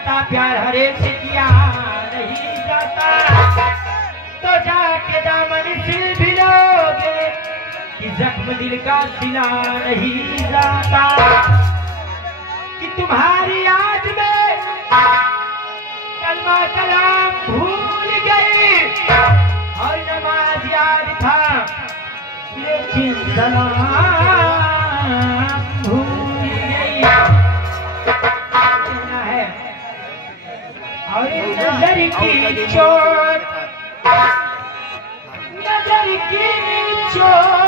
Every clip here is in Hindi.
जाता, प्यार हरे से किया नहीं जाता, तो जाके दामन से भिगोगे कि जख्म दिल का सिला नहीं जाता, कि तुम्हारी याद में कलमा कलाम भूल गई और नमाज याद था लेकिन सलाम भूल गई। कहना है और नजर की चोट, नजर की चोट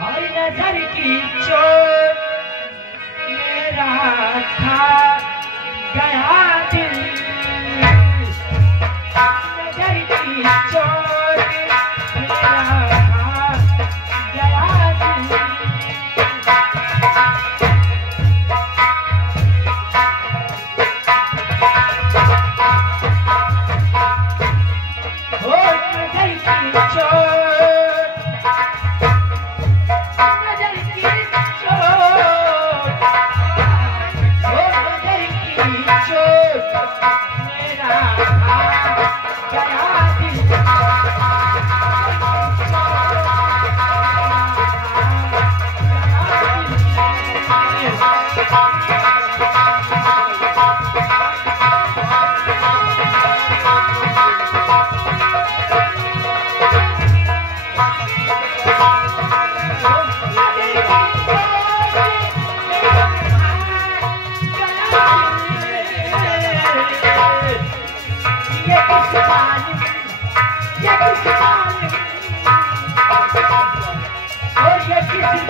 और नजर की चोट मेरा था गया दिल, नजर की चोट मेरा था गया दिल। हो नजर की चोट, नजर की चोट, हो नजर की चोट मेरा गया दिल। ये किस